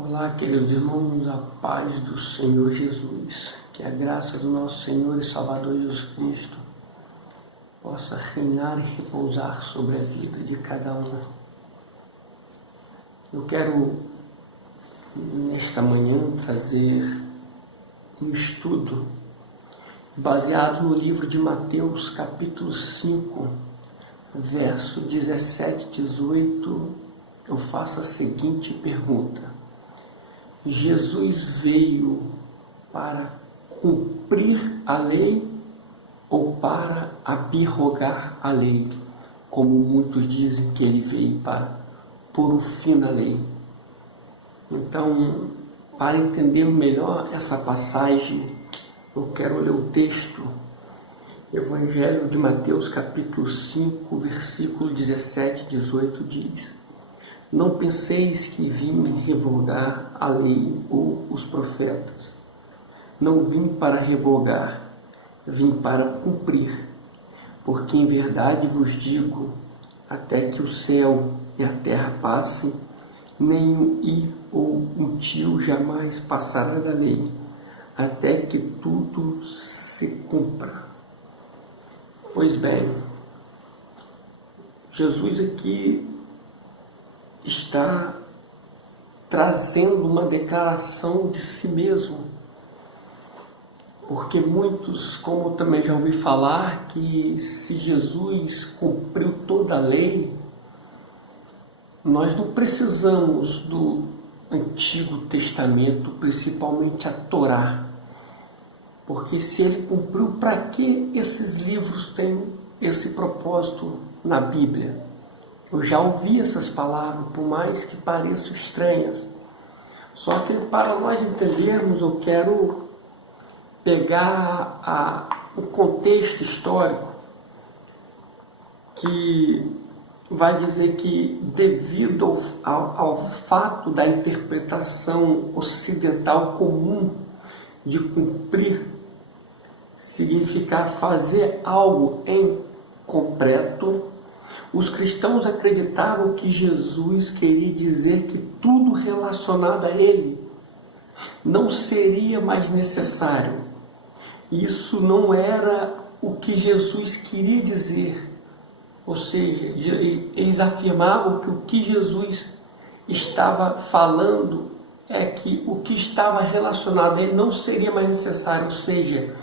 Olá, queridos irmãos, a paz do Senhor Jesus, que a graça do nosso Senhor e Salvador Jesus Cristo possa reinar e repousar sobre a vida de cada um. Eu quero, nesta manhã, trazer um estudo baseado no livro de Mateus, capítulo 5, verso 17 e 18. Eu faço a seguinte pergunta: Jesus veio para cumprir a lei ou para abrogar a lei? Como muitos dizem que ele veio para pôr o fim na lei. Então, para entender melhor essa passagem, eu quero ler o texto, Evangelho de Mateus, capítulo 5, versículo 17 e 18, diz: Não penseis que vim revogar a lei ou os profetas. Não vim para revogar, vim para cumprir. Porque em verdade vos digo, até que o céu e a terra passem, nem um i ou um tio jamais passará da lei, até que tudo se cumpra. Pois bem, Jesus aqui está trazendo uma declaração de si mesmo, porque muitos, como eu também já ouvi falar, que se Jesus cumpriu toda a lei, nós não precisamos do Antigo Testamento, principalmente a Torá, porque se ele cumpriu, para que esses livros têm esse propósito na Bíblia? Eu já ouvi essas palavras, por mais que pareçam estranhas. Só que para nós entendermos, eu quero pegar o contexto histórico, que vai dizer que devido ao fato da interpretação ocidental comum de cumprir significar fazer algo em completo, os cristãos acreditavam que Jesus queria dizer que tudo relacionado a ele não seria mais necessário. Isso não era o que Jesus queria dizer. Ou seja, eles afirmavam que o que Jesus estava falando é que o que estava relacionado a ele não seria mais necessário. Ou seja,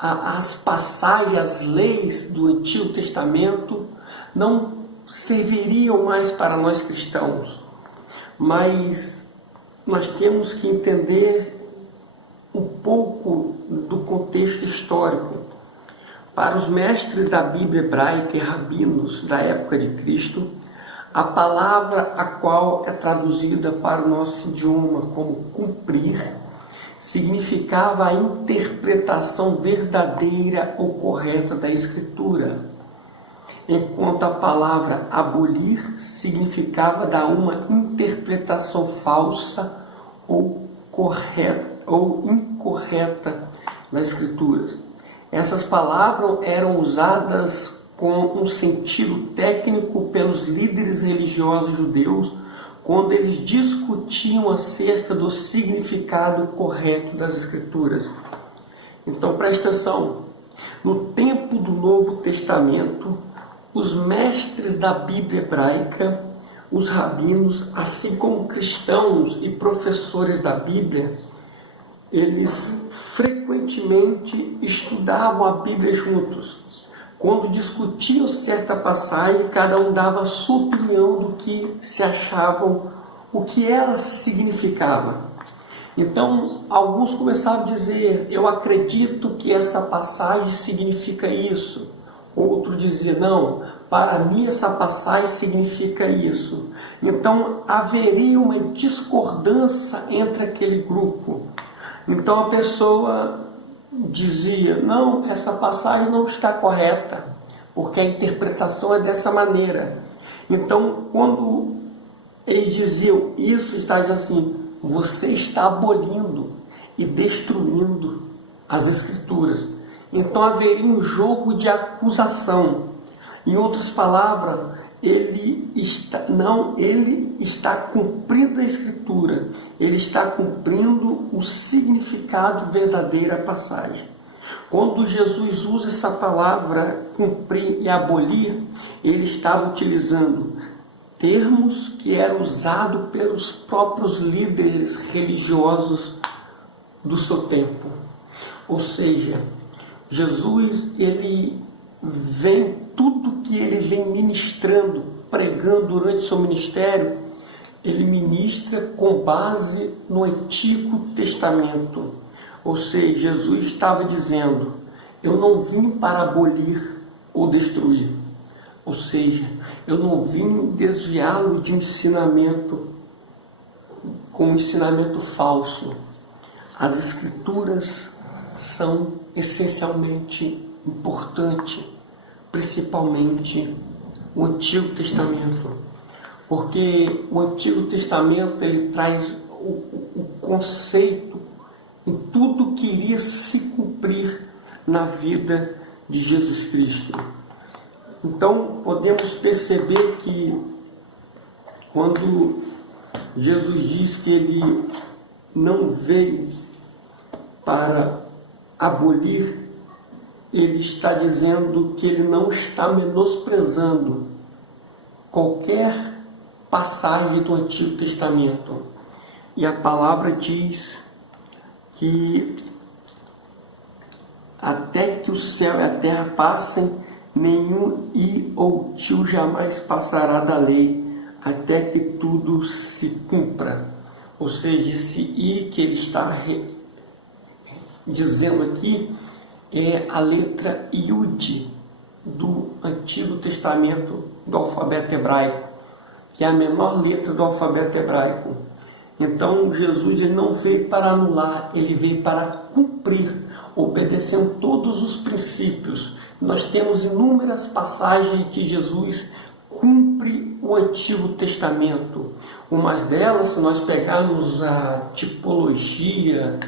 as passagens, as leis do Antigo Testamento não serviriam mais para nós cristãos. Mas nós temos que entender um pouco do contexto histórico. Para os mestres da Bíblia hebraica e rabinos da época de Cristo, a palavra a qual é traduzida para o nosso idioma como cumprir significava a interpretação verdadeira ou correta da Escritura, enquanto a palavra abolir significava dar uma interpretação falsa ou incorreta das Escrituras. Essas palavras eram usadas com um sentido técnico pelos líderes religiosos judeus quando eles discutiam acerca do significado correto das Escrituras. Então preste atenção, no tempo do Novo Testamento, os mestres da Bíblia hebraica, os rabinos, assim como cristãos e professores da Bíblia, eles frequentemente estudavam a Bíblia juntos. Quando discutiam certa passagem, cada um dava a sua opinião do que se achavam, o que ela significava. Então, alguns começavam a dizer: eu acredito que essa passagem significa isso. Outro dizia: não, para mim essa passagem significa isso. Então, haveria uma discordância entre aquele grupo. Então, a pessoa dizia: não, essa passagem não está correta, porque a interpretação é dessa maneira. Então, quando eles diziam isso, está dizendo assim: você está abolindo e destruindo as Escrituras. Então haveria um jogo de acusação. Em outras palavras, ele está cumprindo a Escritura, ele está cumprindo o significado verdadeiro da passagem. Quando Jesus usa essa palavra cumprir e abolir, ele estava utilizando termos que eram usados pelos próprios líderes religiosos do seu tempo. Ou seja, Jesus, ele vem, tudo que ele vem ministrando, pregando durante seu ministério, ele ministra com base no Antigo Testamento. Ou seja, Jesus estava dizendo, eu não vim para abolir ou destruir. Ou seja, eu não vim desviá-lo de um ensinamento com um ensinamento falso. As Escrituras são essencialmente importantes, principalmente o Antigo Testamento, porque o Antigo Testamento ele traz o conceito em tudo que iria se cumprir na vida de Jesus Cristo. Então podemos perceber que quando Jesus diz que ele não veio para abolir, ele está dizendo que ele não está menosprezando qualquer passagem do Antigo Testamento. E a palavra diz que até que o céu e a terra passem, nenhum i ou tio jamais passará da lei, até que tudo se cumpra. Ou seja, esse i que ele está dizendo aqui é a letra Yud do Antigo Testamento do alfabeto hebraico, que é a menor letra do alfabeto hebraico. Então Jesus ele não veio para anular, ele veio para cumprir, obedecendo todos os princípios. Nós temos inúmeras passagens que Jesus cumpre o Antigo Testamento. Umas delas, se nós pegarmos a tipologia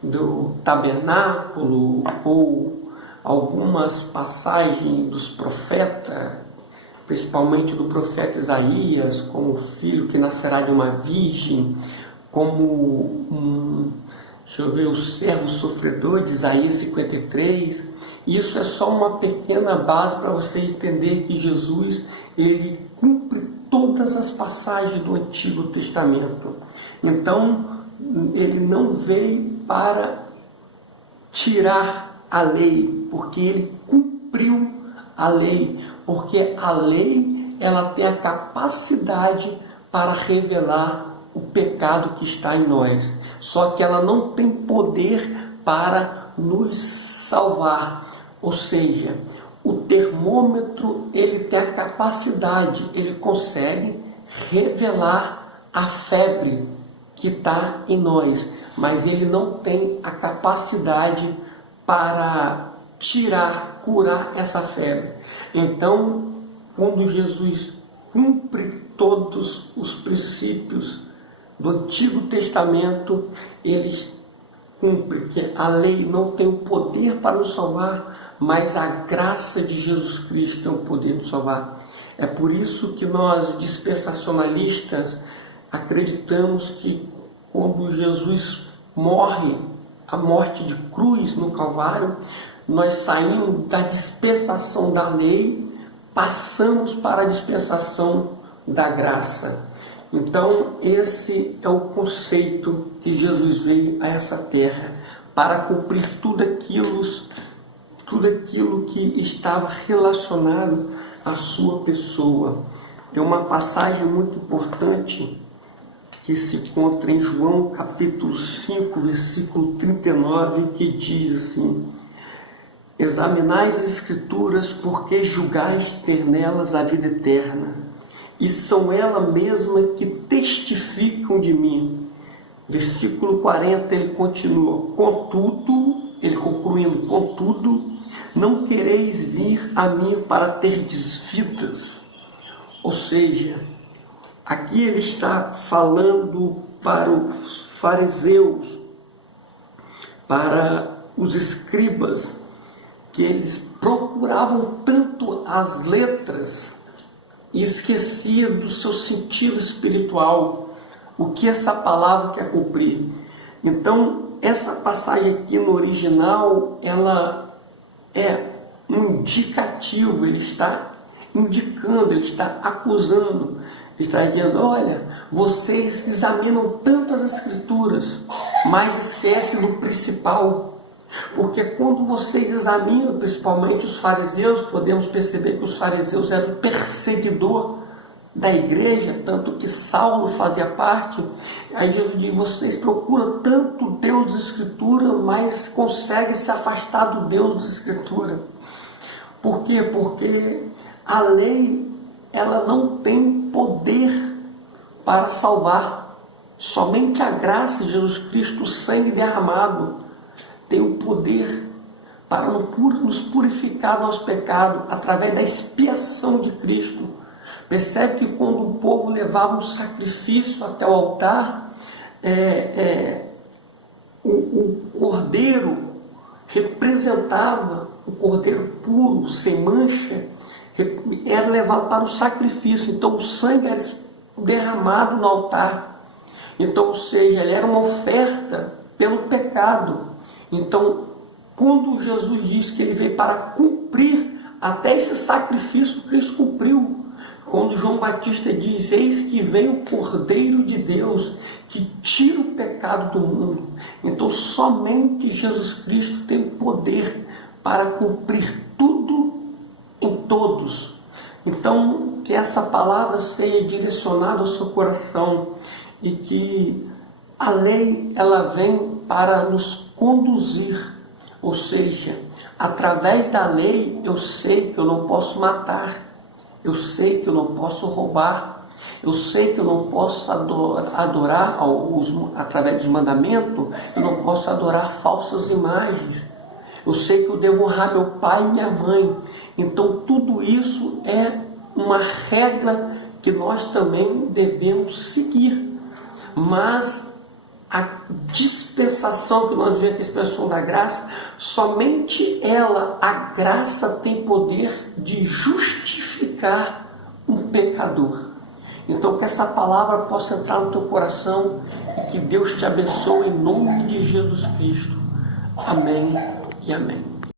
do tabernáculo ou algumas passagens dos profetas, principalmente do profeta Isaías, como o filho que nascerá de uma virgem, como o servo sofredor de Isaías 53. Isso é só uma pequena base para você entender que Jesus ele cumpre todas as passagens do Antigo Testamento. Então, ele não veio para tirar a lei, porque ele cumpriu a lei, porque a lei ela tem a capacidade para revelar o pecado que está em nós, só que ela não tem poder para nos salvar. Ou seja, o termômetro ele tem a capacidade, ele consegue revelar a febre que está em nós, mas ele não tem a capacidade para tirar, curar essa febre. Então, quando Jesus cumpre todos os princípios do Antigo Testamento, ele cumpre que a lei não tem o poder para nos salvar, mas a graça de Jesus Cristo tem o poder de nos salvar. É por isso que nós, dispensacionalistas, acreditamos que quando Jesus morre, a morte de cruz no Calvário, nós saímos da dispensação da lei, passamos para a dispensação da graça. Então, esse é o conceito que Jesus veio a essa terra, para cumprir tudo aquilo que estava relacionado à sua pessoa. Tem uma passagem muito importante que se encontra em João capítulo 5, versículo 39, que diz assim: examinais as Escrituras, porque julgais ter nelas a vida eterna, e são elas mesmas que testificam de mim. Versículo 40, ele continua: contudo, ele concluindo, contudo, não quereis vir a mim para terdes vidas. Ou seja, aqui ele está falando para os fariseus, para os escribas, que eles procuravam tanto as letras e esquecia do seu sentido espiritual, o que essa palavra quer cumprir. Então, essa passagem aqui no original, ela é um indicativo, ele está indicando, ele está acusando, ele está dizendo: olha, vocês examinam tantas escrituras, mas esquecem do principal. Porque quando vocês examinam, principalmente os fariseus, podemos perceber que os fariseus eram perseguidor da igreja, tanto que Saulo fazia parte. Aí Jesus diz: vocês procuram tanto Deus da Escritura, mas conseguem se afastar do Deus da Escritura. Por quê? Porque a lei, ela não tem poder para salvar. Somente a graça de Jesus Cristo, o sangue derramado, tem o poder para nos purificar do nosso pecado através da expiação de Cristo. Percebe que quando o povo levava um sacrifício até o altar, o cordeiro representava o cordeiro puro, sem mancha, era levado para o sacrifício. Então o sangue era derramado no altar. Então, ou seja, ele era uma oferta pelo pecado. Então, quando Jesus diz que ele veio para cumprir até esse sacrifício, Cristo cumpriu. Quando João Batista diz: eis que vem o Cordeiro de Deus, que tira o pecado do mundo. Então, somente Jesus Cristo tem o poder para cumprir tudo em todos. Então, que essa palavra seja direcionada ao seu coração e que a lei, ela vem para nos conduzir, ou seja, através da lei eu sei que eu não posso matar, eu sei que eu não posso roubar, eu sei que eu não posso adorar através dos mandamentos, eu não posso adorar falsas imagens, eu sei que eu devo honrar meu pai e minha mãe. Então tudo isso é uma regra que nós também devemos seguir. Mas a dispensação que nós vemos aqui, a expressão da graça, somente ela, a graça, tem poder de justificar um pecador. Então que essa palavra possa entrar no teu coração e que Deus te abençoe em nome de Jesus Cristo. Amém e amém.